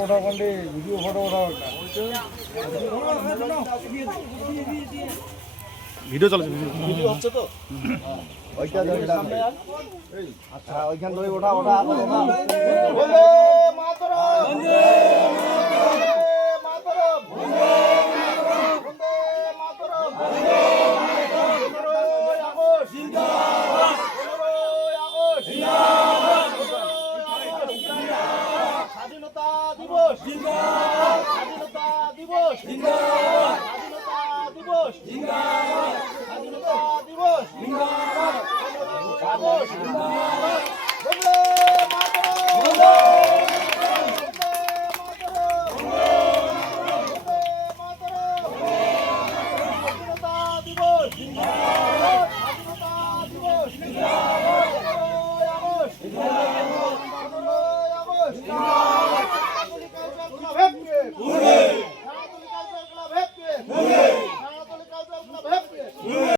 उठाओ कंडी video photo उठाओ video চলছে ভিডিও হচ্ছে তো ওইটা আচ্ছা ওইখান ধরে ওঠা ওঠা বন্দে মাতরম বন্দে মাতরম বন্দে মাতরম বন্দে মাতরম জিন্দাবাদ জিন্দাবাদ স্বাধীনতা দিবস জিন্দাবাদ স্বাধীনতা দিবস জিন্দাবাদ স্বাধীনতা দিবস জিন্দাবাদ স্বাধীনতা দিবস জিন্দাবাদ দিবস জিন্দাবাদ বন্দে মাতরম বন্দে মাতরম স্বাধীনতা দিবস জিন্দাবাদ স্বাধীনতা দিবস জিন্দাবাদ 15 আগস্ট